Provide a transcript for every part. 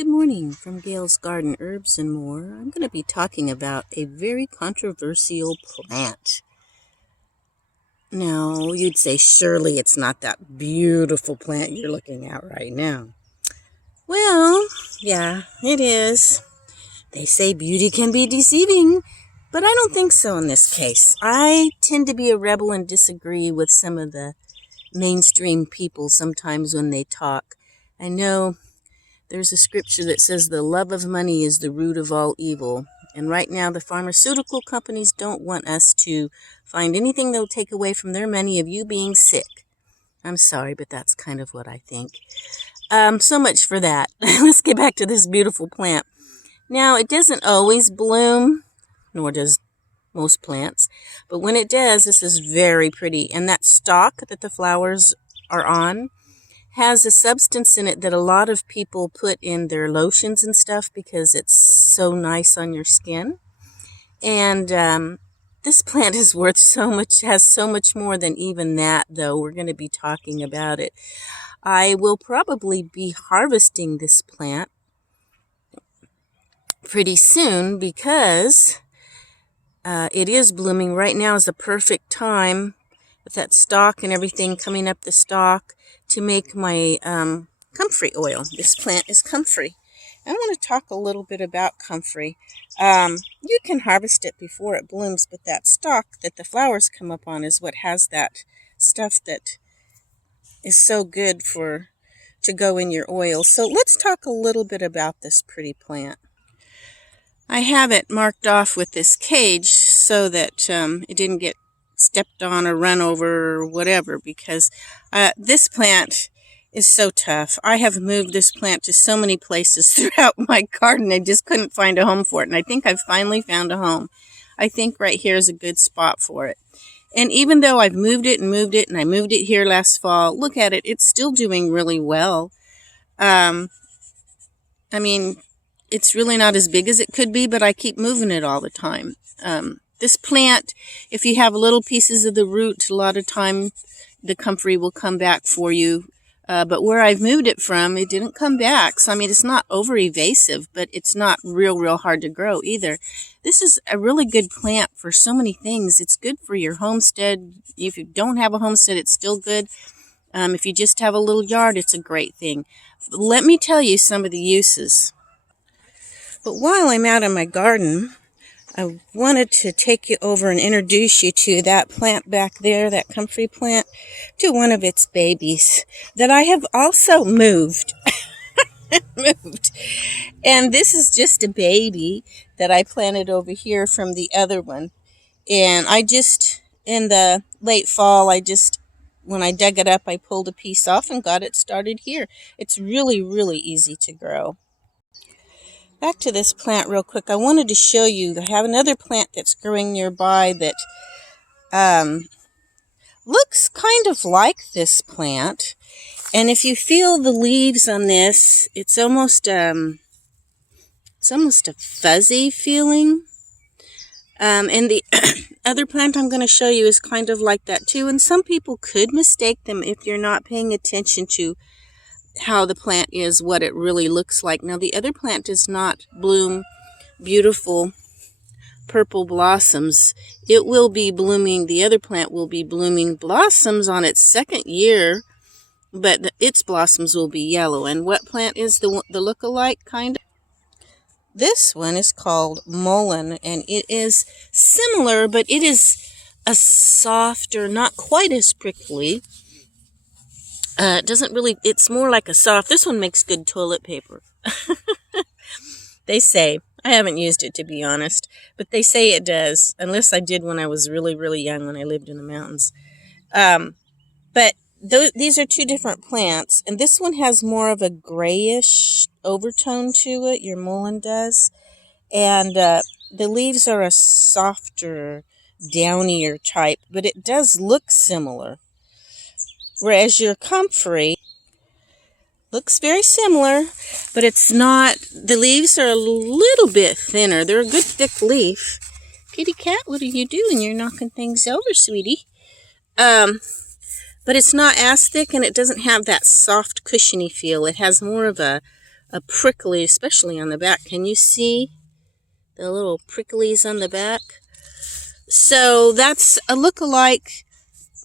Good morning from Gail's Garden Herbs and More. I'm going to be talking about a very controversial plant. Now, you'd say, surely it's not that beautiful plant you're looking at right now. Well, yeah, it is. They say beauty can be deceiving, but I don't think so in this case. I tend to be a rebel and disagree with some of the mainstream people sometimes when they talk. I know there's a scripture that says the love of money is the root of all evil. And right now the pharmaceutical companies don't want us to find anything that'll take away from their money of you being sick. I'm sorry, but that's kind of what I think. So much for that. Let's get back to this beautiful plant. Now, it doesn't always bloom, nor does most plants. But when it does, this is very pretty. And that stalk that the flowers are on has a substance in it that a lot of people put in their lotions and stuff because it's so nice on your skin. And this plant is worth so much, has so much more than even that, though. We're going to be talking about it. I will probably be harvesting this plant pretty soon because it is blooming. Right now is the perfect time with that stalk and everything coming up the stalk to make my comfrey oil. This plant is comfrey. I want to talk a little bit about comfrey. You can harvest it before it blooms, but that stalk that the flowers come up on is what has that stuff that is so good to go in your oil. So let's talk a little bit about this pretty plant. I have it marked off with this cage so that it didn't get stepped on or run over or whatever, because this plant is so tough. I have moved this plant to so many places throughout my garden. I just couldn't find a home for it, and I think I've finally found a home. I think right here is a good spot for it. And even though I've moved it, and I moved it here last fall, look at it, it's still doing really well. I mean, it's really not as big as it could be, but I keep moving it all the time. This plant, if you have little pieces of the root, a lot of time the comfrey will come back for you. But where I've moved it from, it didn't come back. So, I mean, it's not over evasive, but it's not real hard to grow either. This is a really good plant for so many things. It's good for your homestead. If you don't have a homestead, it's still good. If you just have a little yard, it's a great thing. Let me tell you some of the uses. But while I'm out in my garden, I wanted to take you over and introduce you to that plant back there, that comfrey plant, to one of its babies that I have also moved. And this is just a baby that I planted over here from the other one. And in the late fall, when I dug it up, I pulled a piece off and got it started here. It's really easy to grow. Back to this plant real quick. I wanted to show you, I have another plant that's growing nearby that looks kind of like this plant. And if you feel the leaves on this, it's almost a fuzzy feeling. And the other plant I'm going to show you is kind of like that too. And some people could mistake them if you're not paying attention to how the plant is, what it really looks like. Now, the other plant does not bloom beautiful purple blossoms. It will be blooming, the other plant will be blooming blossoms on its second year, but its blossoms will be yellow. And what plant is the look-alike kind of? This one is called mullein, and it is similar, but it is a softer, not quite as prickly. It's more like a soft, this one makes good toilet paper. They say, I haven't used it to be honest, but they say it does, unless I did when I was really young when I lived in the mountains. But these are two different plants, and this one has more of a grayish overtone to it, your mullein does, and the leaves are a softer, downier type, but it does look similar. Whereas your comfrey looks very similar, but it's not, the leaves are a little bit thinner. They're a good thick leaf. Kitty cat, what are you doing? You're knocking things over, sweetie. But it's not as thick, and it doesn't have that soft, cushiony feel. It has more of a a prickly, especially on the back. Can you see the little pricklies on the back? So that's a look-alike.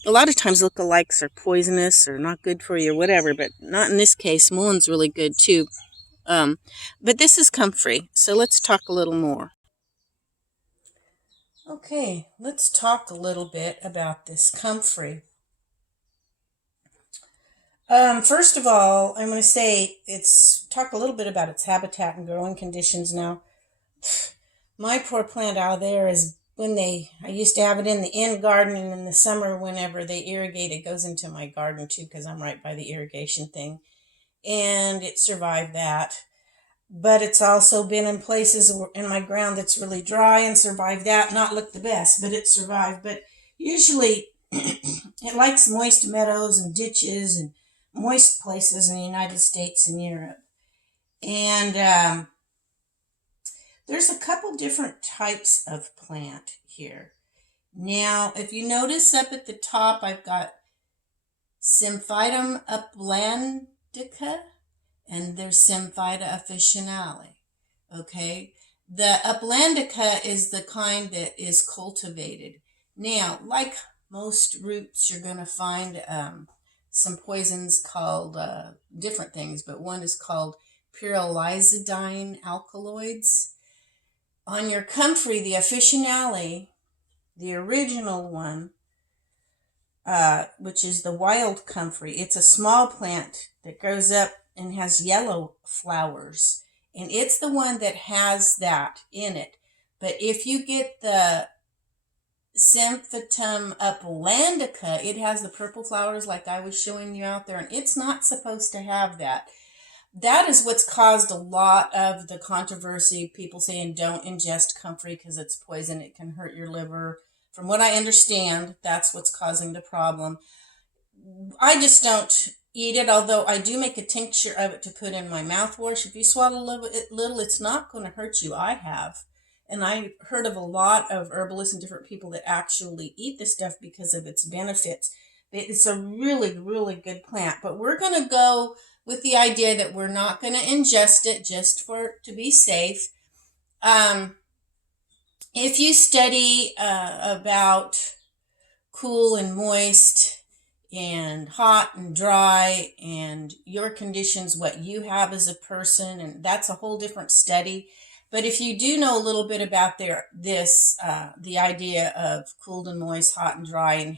A lot of times look-alikes are poisonous or not good for you or whatever, but not in this case. Mullen's really good too. But this is Comfrey, so let's talk a little more. Okay, let's talk a little bit about this Comfrey. First of all, I'm going to say talk a little bit about its habitat and growing conditions now. My poor plant out there is I used to have it in the end garden, and in the summer, whenever they irrigate, it goes into my garden too, because I'm right by the irrigation thing. And it survived that. But it's also been in places in my ground that's really dry and survived that. Not looked the best, but it survived. But usually it likes moist meadows and ditches and moist places in the United States and Europe. And there's a couple different types of plant here. Now, if you notice up at the top, I've got Symphytum uplandica, and there's Symphytum officinale. Okay, the uplandica is the kind that is cultivated. Now, like most roots, you're going to find some poisons called different things, but one is called pyrrolizidine alkaloids. On your Comfrey, the officinale, the original one, which is the wild Comfrey, it's a small plant that grows up and has yellow flowers. And it's the one that has that in it. But if you get the Symphytum uplandica, it has the purple flowers like I was showing you out there, and it's not supposed to have that. That is what's caused a lot of the controversy. People saying don't ingest Comfrey because it's poison. It can hurt your liver. From what I understand, that's what's causing the problem. I just don't eat it, although I do make a tincture of it to put in my mouthwash. If you swallow a little, it's not going to hurt you. I have. And I heard of a lot of herbalists and different people that actually eat this stuff because of its benefits. It's a really, really good plant. But we're going to go with the idea that we're not going to ingest it just to be safe. If you study about cool and moist and hot and dry and your conditions, what you have as a person, and that's a whole different study. But if you do know a little bit about the idea of cool and moist, hot and dry, and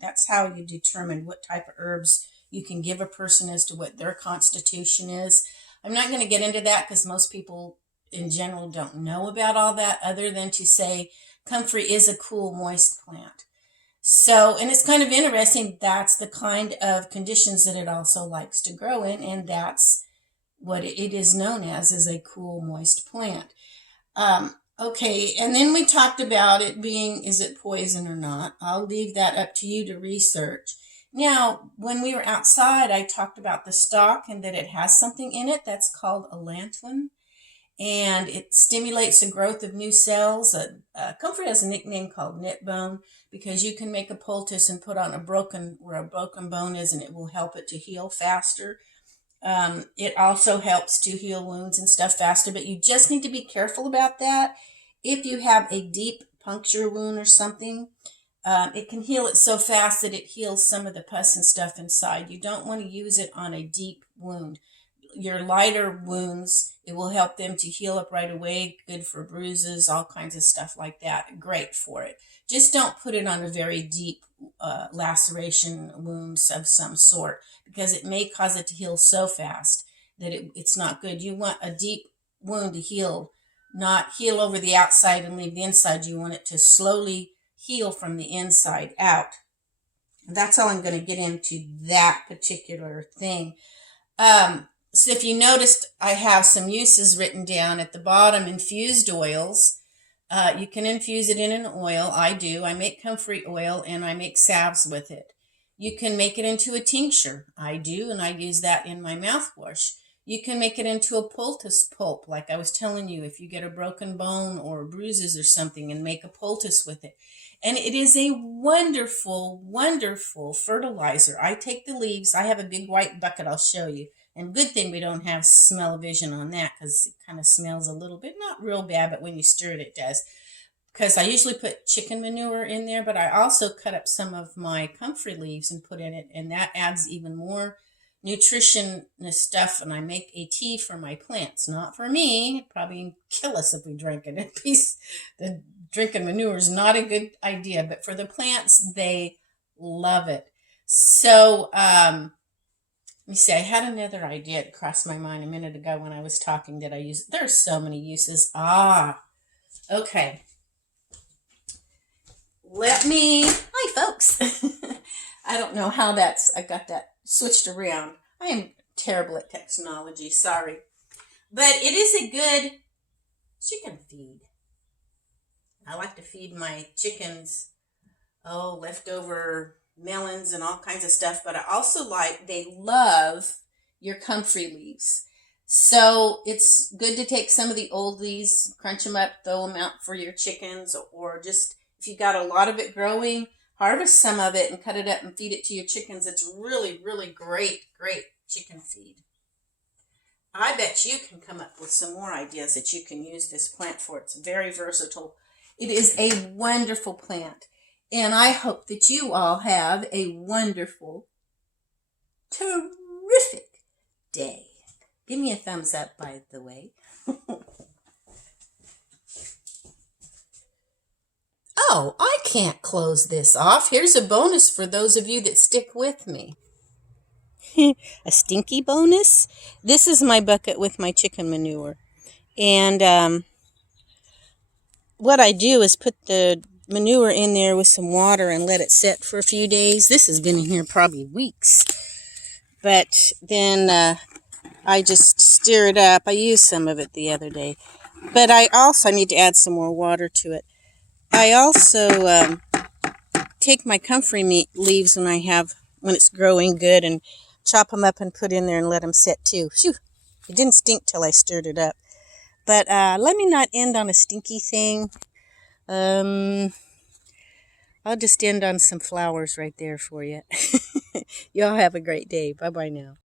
that's how you determine what type of herbs you can give a person as to what their constitution is. I'm not going to get into that because most people in general don't know about all that, other than to say Comfrey is a cool, moist plant. So, and it's kind of interesting, that's the kind of conditions that it also likes to grow in, and that's what it is known as is a cool, moist plant. Okay, and then we talked about it being, is it poison or not? I'll leave that up to you to research. Now, when we were outside, I talked about the stalk and that it has something in it that's called allantoin, and it stimulates the growth of new cells. Comfrey has a nickname called knit bone because you can make a poultice and put on where a broken bone is, and it will help it to heal faster. It also helps to heal wounds and stuff faster, but you just need to be careful about that. If you have a deep puncture wound or something, it can heal it so fast that it heals some of the pus and stuff inside. You don't want to use it on a deep wound. Your lighter wounds, it will help them to heal up right away. Good for bruises, all kinds of stuff like that. Great for it. Just don't put it on a very deep laceration wounds of some sort, because it may cause it to heal so fast that it's not good. You want a deep wound to heal, not heal over the outside and leave the inside. You want it to slowly heal from the inside out. That's all I'm going to get into that particular thing. So if you noticed, I have some uses written down at the bottom. Infused oils. You can infuse it in an oil. I do. I make comfrey oil and I make salves with it. You can make it into a tincture. I do, and I use that in my mouthwash. You can make it into a poultice pulp, like I was telling you, if you get a broken bone or bruises or something, and make a poultice with it. And it is a wonderful, wonderful fertilizer. I take the leaves. I have a big white bucket I'll show you. And good thing we don't have smell-o-vision on that because it kind of smells a little bit, not real bad, but when you stir it, it does. Because I usually put chicken manure in there, but I also cut up some of my comfrey leaves and put in it, and that adds even more nutrition stuff. And I make a tea for my plants, not for me. It'd probably kill us if we drank it. The drinking manure is not a good idea, but for the plants, they love it. So, let me see. I had another idea that crossed my mind a minute ago when I was talking that I use. There's so many uses. Okay. Hi folks. I don't know how I got that switched around. I am terrible at technology, sorry. But it is a good chicken feed. I like to feed my chickens, leftover melons and all kinds of stuff, but I also they love your comfrey leaves. So it's good to take some of the old leaves, crunch them up, throw them out for your chickens, or just if you got a lot of it growing, harvest some of it and cut it up and feed it to your chickens. It's really, really great chicken feed. I bet you can come up with some more ideas that you can use this plant for. It's very versatile. It is a wonderful plant. And I hope that you all have a wonderful, terrific day. Give me a thumbs up, by the way. Oh, I can't close this off. Here's a bonus for those of you that stick with me. A stinky bonus. This is my bucket with my chicken manure. And what I do is put the manure in there with some water and let it set for a few days. This has been in here probably weeks. But then I just stir it up. I used some of it the other day. But I also need to add some more water to it. I also take my comfrey leaves when it's growing good and chop them up and put in there and let them set too. Phew, it didn't stink till I stirred it up. But let me not end on a stinky thing. I'll just end on some flowers right there for you. Y'all have a great day. Bye-bye now.